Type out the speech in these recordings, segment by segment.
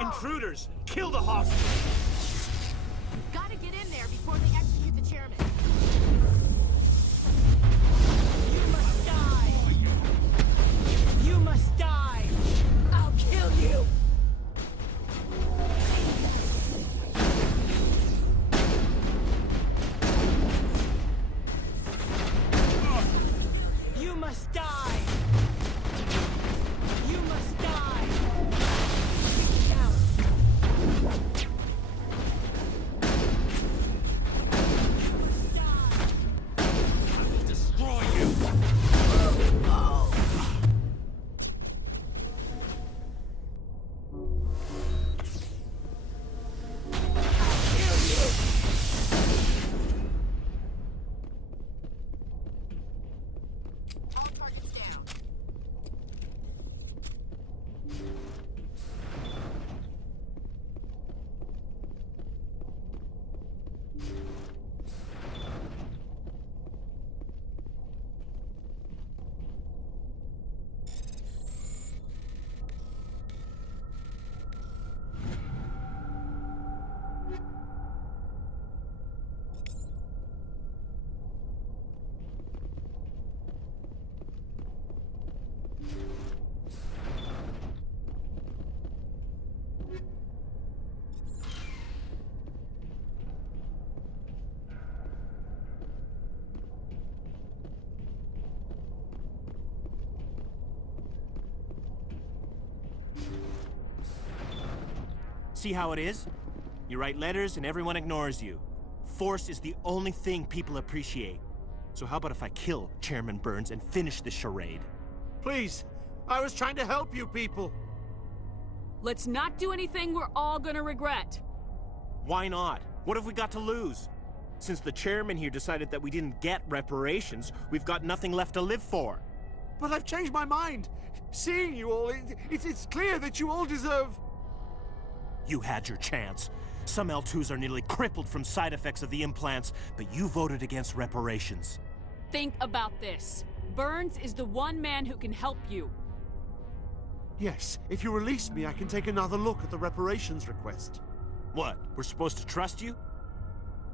Intruders! Kill the hostage! Gotta get in there before they execute the chairman. You must die! You must die! I'll kill you! You must die! You must die! Down. Destroy you! All targets down. See how it is? You write letters and everyone ignores you. Force is the only thing people appreciate. So how about if I kill Chairman Burns and finish this charade? Please, I was trying to help you people. Let's not do anything we're all gonna regret. Why not? What have we got to lose? Since the chairman here decided that we didn't get reparations, we've got nothing left to live for. But I've changed my mind. Seeing you all, it's clear that you all deserve... You had your chance. Some L2s are nearly crippled from side effects of the implants, but you voted against reparations. Think about this. Burns is the one man who can help you. Yes, if you release me, I can take another look at the reparations request. What, we're supposed to trust you?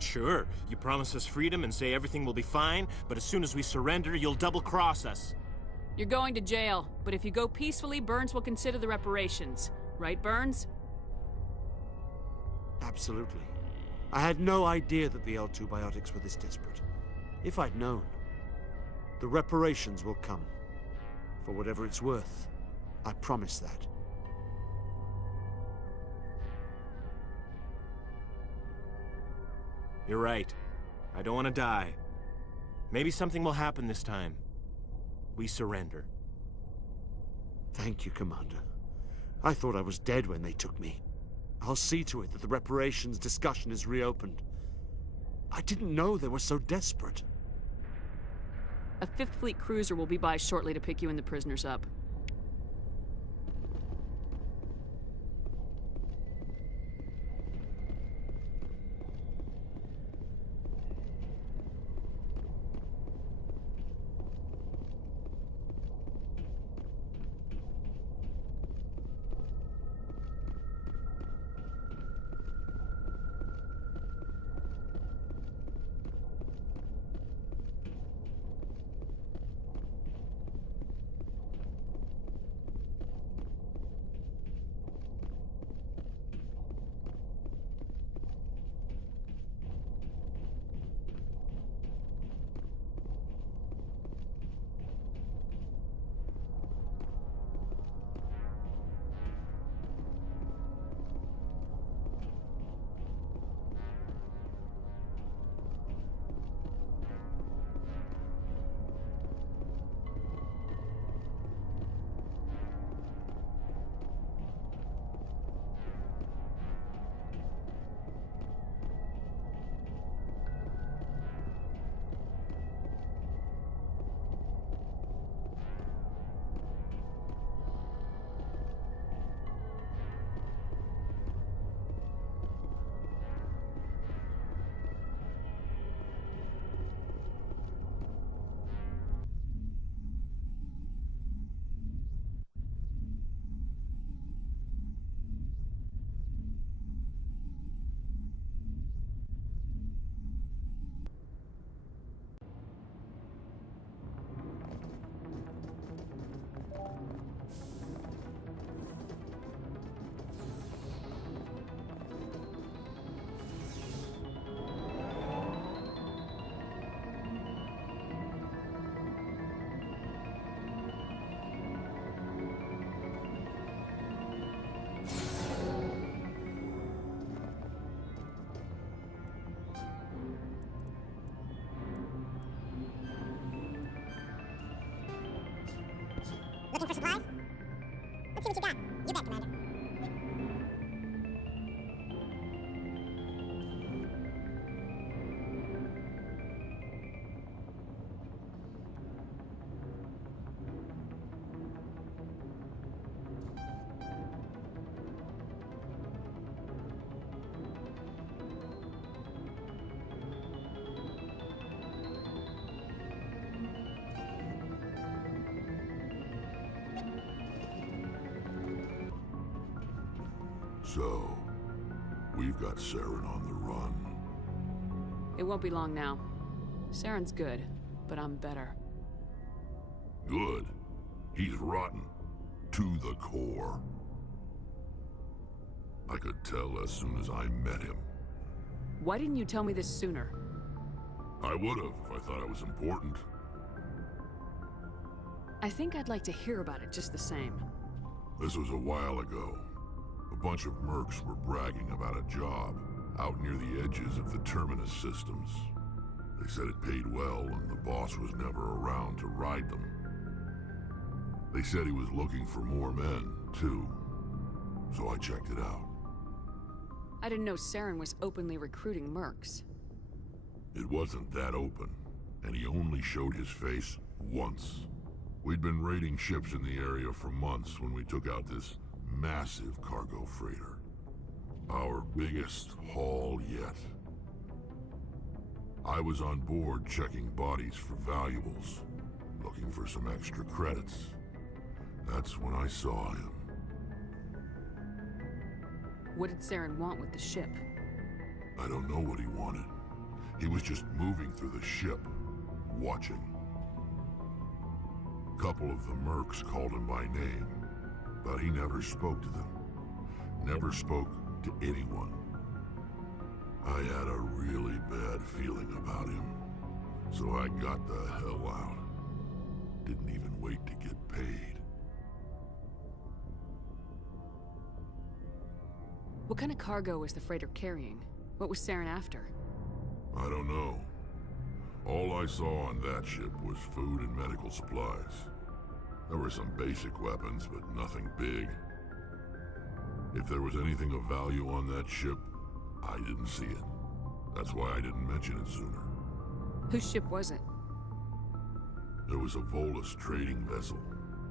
Sure, you promise us freedom and say everything will be fine, but as soon as we surrender, you'll double-cross us. You're going to jail, but if you go peacefully, Burns will consider the reparations. Right, Burns? Absolutely. I had no idea that the L2 biotics were this desperate. If I'd known, the reparations will come. For whatever it's worth, I promise that. You're right. I don't want to die. Maybe something will happen this time. We surrender. Thank you, Commander. I thought I was dead when they took me. I'll see to it that the reparations discussion is reopened. I didn't know they were so desperate. A Fifth Fleet cruiser will be by shortly to pick you and the prisoners up. supplies? Let's see what you got. You bet, Commander. So, we've got Saren on the run. It won't be long now. Saren's good, but I'm better. Good. He's rotten. To the core. I could tell as soon as I met him. Why didn't you tell me this sooner? I would've if I thought it was important. I think I'd like to hear about it just the same. This was a while ago. A bunch of mercs were bragging about a job out near the edges of the Terminus systems. They said it paid well and the boss was never around to ride them. They said he was looking for more men, too. So I checked it out. I didn't know Saren was openly recruiting mercs. It wasn't that open, and he only showed his face once. We'd been raiding ships in the area for months when we took out this massive cargo freighter. Our biggest haul yet. I was on board checking bodies for valuables, looking for some extra credits. That's when I saw him. What did Saren want with the ship? I don't know what he wanted. He was just moving through the ship, watching. A couple of the mercs called him by name, but he never spoke to them. Never spoke to anyone. I had a really bad feeling about him, so I got the hell out. Didn't even wait to get paid. What kind of cargo was the freighter carrying? What was Saren after? I don't know. All I saw on that ship was food and medical supplies. There were some basic weapons, but nothing big. If there was anything of value on that ship, I didn't see it. That's why I didn't mention it sooner. Whose ship was it? There was a Volus trading vessel.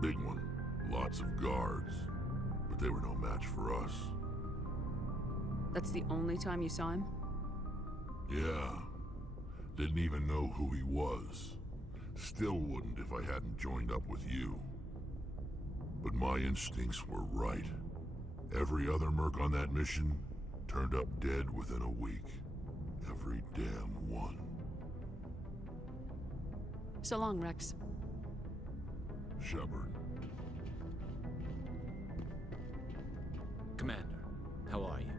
Big one. Lots of guards. But they were no match for us. That's the only time you saw him? Yeah. Didn't even know who he was. Still wouldn't if I hadn't joined up with you. But my instincts were right. Every other merc on that mission turned up dead within a week. Every damn one. So long, Rex. Shepard. Commander, how are you?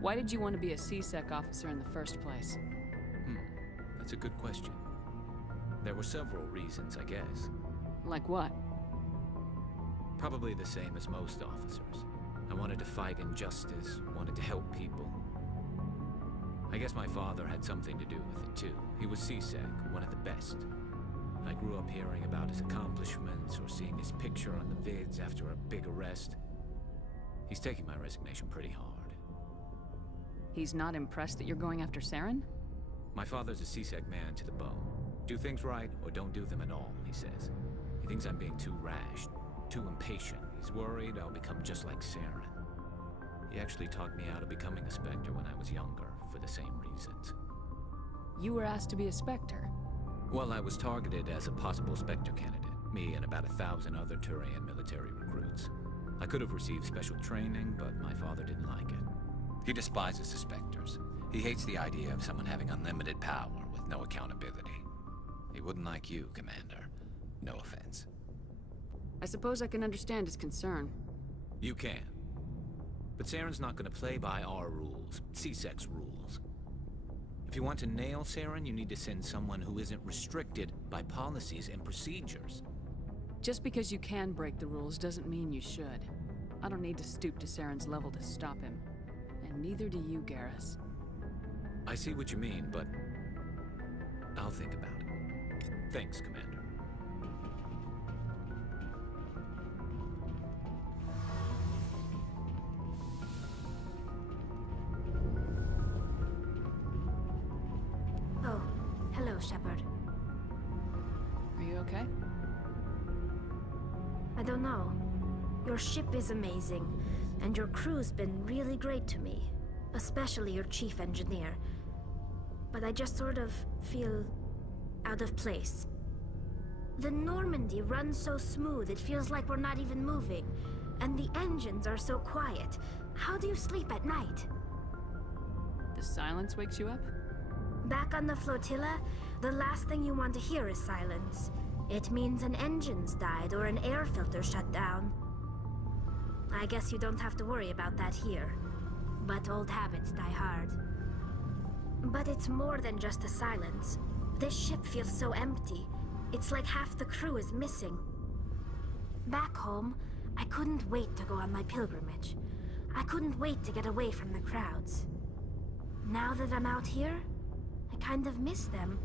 Why did you want to be a C-Sec officer in the first place? That's a good question. There were several reasons, I guess. Like what? Probably the same as most officers. I wanted to fight injustice, wanted to help people. I guess my father had something to do with it too. He was C-Sec, one of the best. I grew up hearing about his accomplishments or seeing his picture on the vids after a big arrest. He's taking my resignation pretty hard. He's not impressed that you're going after Saren? My father's a C-Sec man to the bone. Do things right or don't do them at all, he says. He thinks I'm being too rash, too impatient. He's worried I'll become just like Saren. He actually talked me out of becoming a Spectre when I was younger, for the same reasons. You were asked to be a Spectre. Well, I was targeted as a possible Spectre candidate. Me and about 1,000 other Turian military recruits. I could have received special training, but my father didn't like it. He despises the Spectres. He hates the idea of someone having unlimited power with no accountability. He wouldn't like you, Commander. No offense. I suppose I can understand his concern. You can. But Saren's not going to play by our rules, C-Sec's rules. If you want to nail Saren, you need to send someone who isn't restricted by policies and procedures. Just because you can break the rules doesn't mean you should. I don't need to stoop to Saren's level to stop him. And neither do you, Garrus. I see what you mean, but I'll think about it. Thanks, Commander. chill, Shepard. Are you okay? I don't know. Your ship is amazing, and your crew's been really great to me. Especially your chief engineer. But I just sort of feel out of place. The Normandy runs so smooth it feels like we're not even moving. And the engines are so quiet. How do you sleep at night? The silence wakes you up? Back on the flotilla, the last thing you want to hear is silence. It means an engine's died or an air filter shut down. I guess you don't have to worry about that here. But old habits die hard. But it's more than just the silence. This ship feels so empty. It's like half the crew is missing. Back home, I couldn't wait to go on my pilgrimage. I couldn't wait to get away from the crowds. Now that I'm out here, I kind of miss them.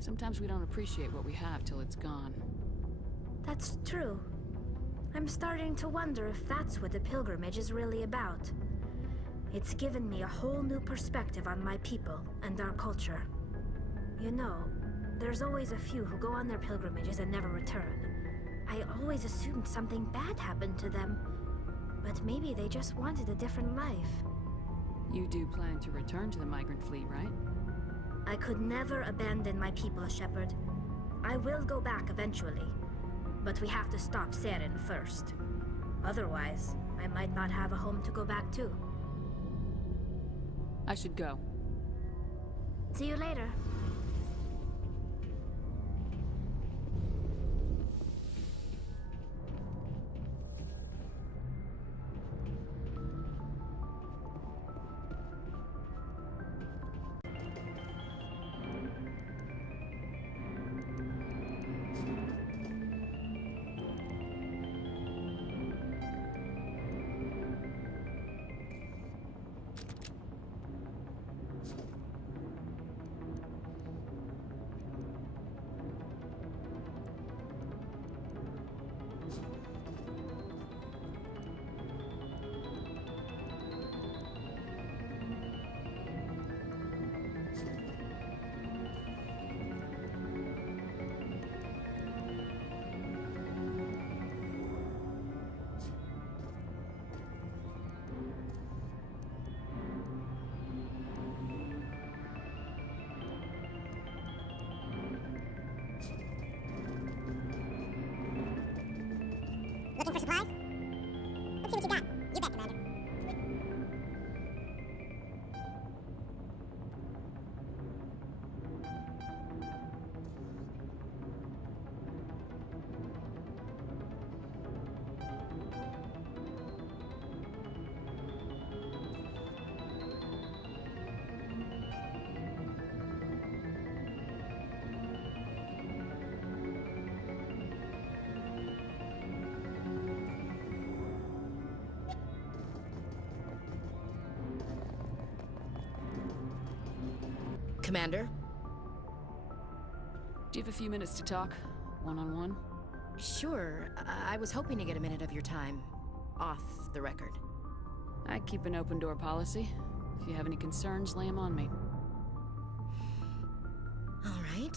Sometimes we don't appreciate what we have till it's gone. That's true. I'm starting to wonder if that's what the pilgrimage is really about. It's given me a whole new perspective on my people and our culture. You know, there's always a few who go on their pilgrimages and never return. I always assumed something bad happened to them, but maybe they just wanted a different life. You do plan to return to the migrant fleet, right? I could never abandon my people, Shepard. I will go back eventually, but we have to stop Saren first. Otherwise, I might not have a home to go back to. I should go. See you later. Looking for supplies? Let's see what you got. You bet, Commander. Commander? Do you have a few minutes to talk? One-on-one? Sure. I was hoping to get a minute of your time. Off the record. I keep an open door policy. If you have any concerns, lay them on me. All right.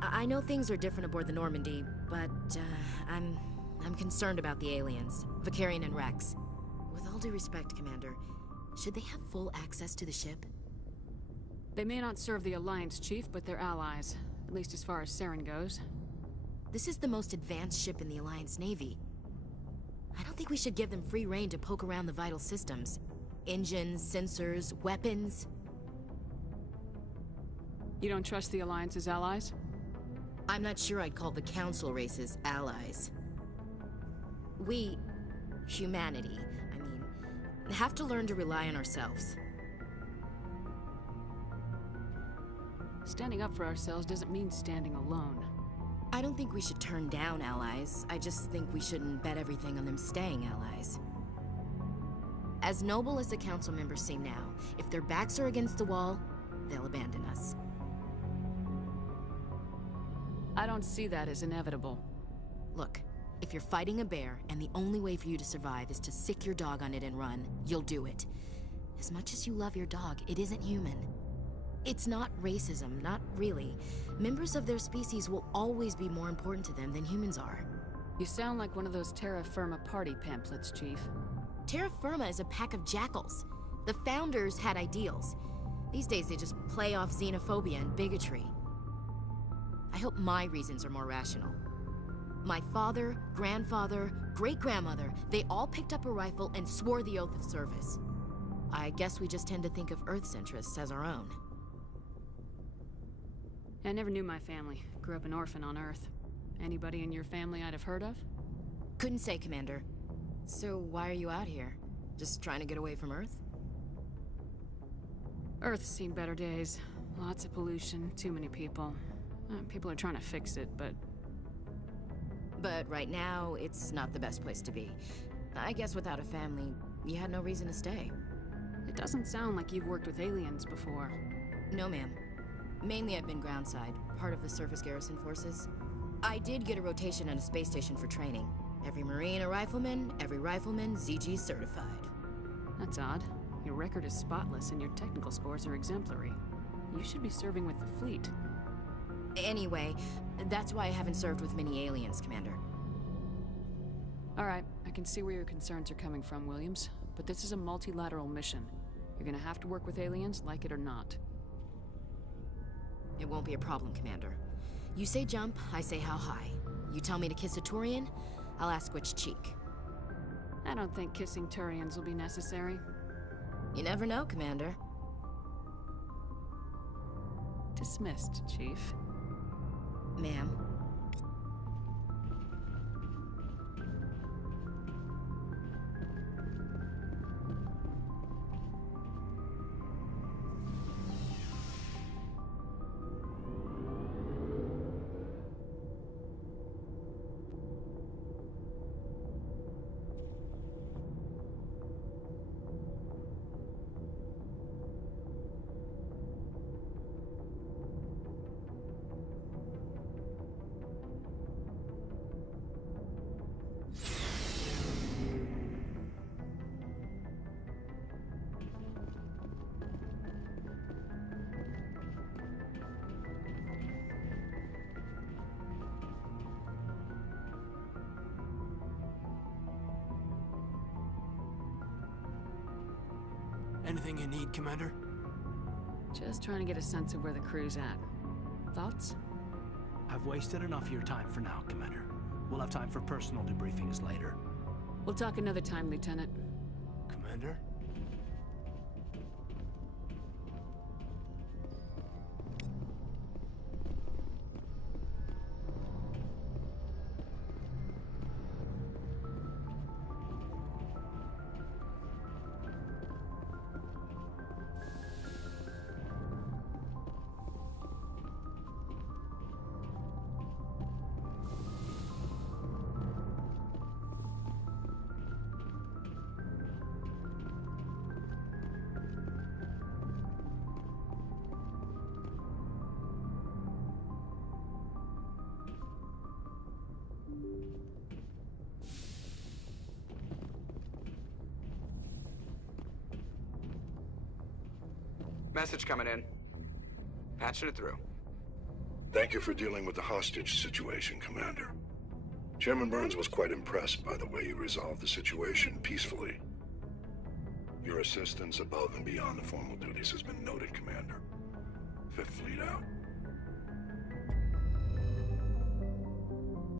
I know things are different aboard the Normandy, but I'm concerned about the aliens, Vakarian and Rex. With all due respect, Commander, should they have full access to the ship? They may not serve the Alliance, Chief, but they're allies. At least as far as Saren goes. This is the most advanced ship in the Alliance Navy. I don't think we should give them free rein to poke around the vital systems. Engines, sensors, weapons. You don't trust the Alliance's allies? I'm not sure I'd call the Council races allies. We, humanity, have to learn to rely on ourselves. Standing up for ourselves doesn't mean standing alone. I don't think we should turn down allies. I just think we shouldn't bet everything on them staying allies. As noble as the council members seem now, if their backs are against the wall, they'll abandon us. I don't see that as inevitable. Look, if you're fighting a bear and the only way for you to survive is to sick your dog on it and run, you'll do it. As much as you love your dog, it isn't human. It's not racism, not really. Members of their species will always be more important to them than humans are. You sound like one of those Terra Firma party pamphlets, Chief. Terra Firma is a pack of jackals. The founders had ideals. These days they just play off xenophobia and bigotry. I hope my reasons are more rational. My father, grandfather, great-grandmother, they all picked up a rifle and swore the oath of service. I guess we just tend to think of Earth's interests as our own. I never knew my family. Grew up an orphan on Earth. Anybody in your family I'd have heard of? Couldn't say, Commander. So why are you out here? Just trying to get away from Earth? Earth's seen better days. Lots of pollution, too many people. People are trying to fix it, but... But right now, it's not the best place to be. I guess without a family, you had no reason to stay. It doesn't sound like you've worked with aliens before. No, ma'am. Mainly I've been groundside, part of the surface garrison forces. I did get a rotation at a space station for training. Every Marine a rifleman, every rifleman ZG certified. That's odd. Your record is spotless and your technical scores are exemplary. You should be serving with the fleet. Anyway, that's why I haven't served with many aliens, Commander. All right, I can see where your concerns are coming from, Williams. But this is a multilateral mission. You're gonna have to work with aliens, like it or not. It won't be a problem, Commander. You say jump, I say how high. You tell me to kiss a Turian, I'll ask which cheek. I don't think kissing Turians will be necessary. You never know, Commander. Dismissed, Chief. Ma'am. Anything you need, Commander? Just trying to get a sense of where the crew's at. Thoughts? I've wasted enough of your time for now, Commander. We'll have time for personal debriefings later. We'll talk another time, Lieutenant. Commander? Message coming in. Patching it through. Thank you for dealing with the hostage situation, Commander. Chairman Burns was quite impressed by the way you resolved the situation peacefully. Your assistance above and beyond the formal duties has been noted, Commander. Fifth Fleet out.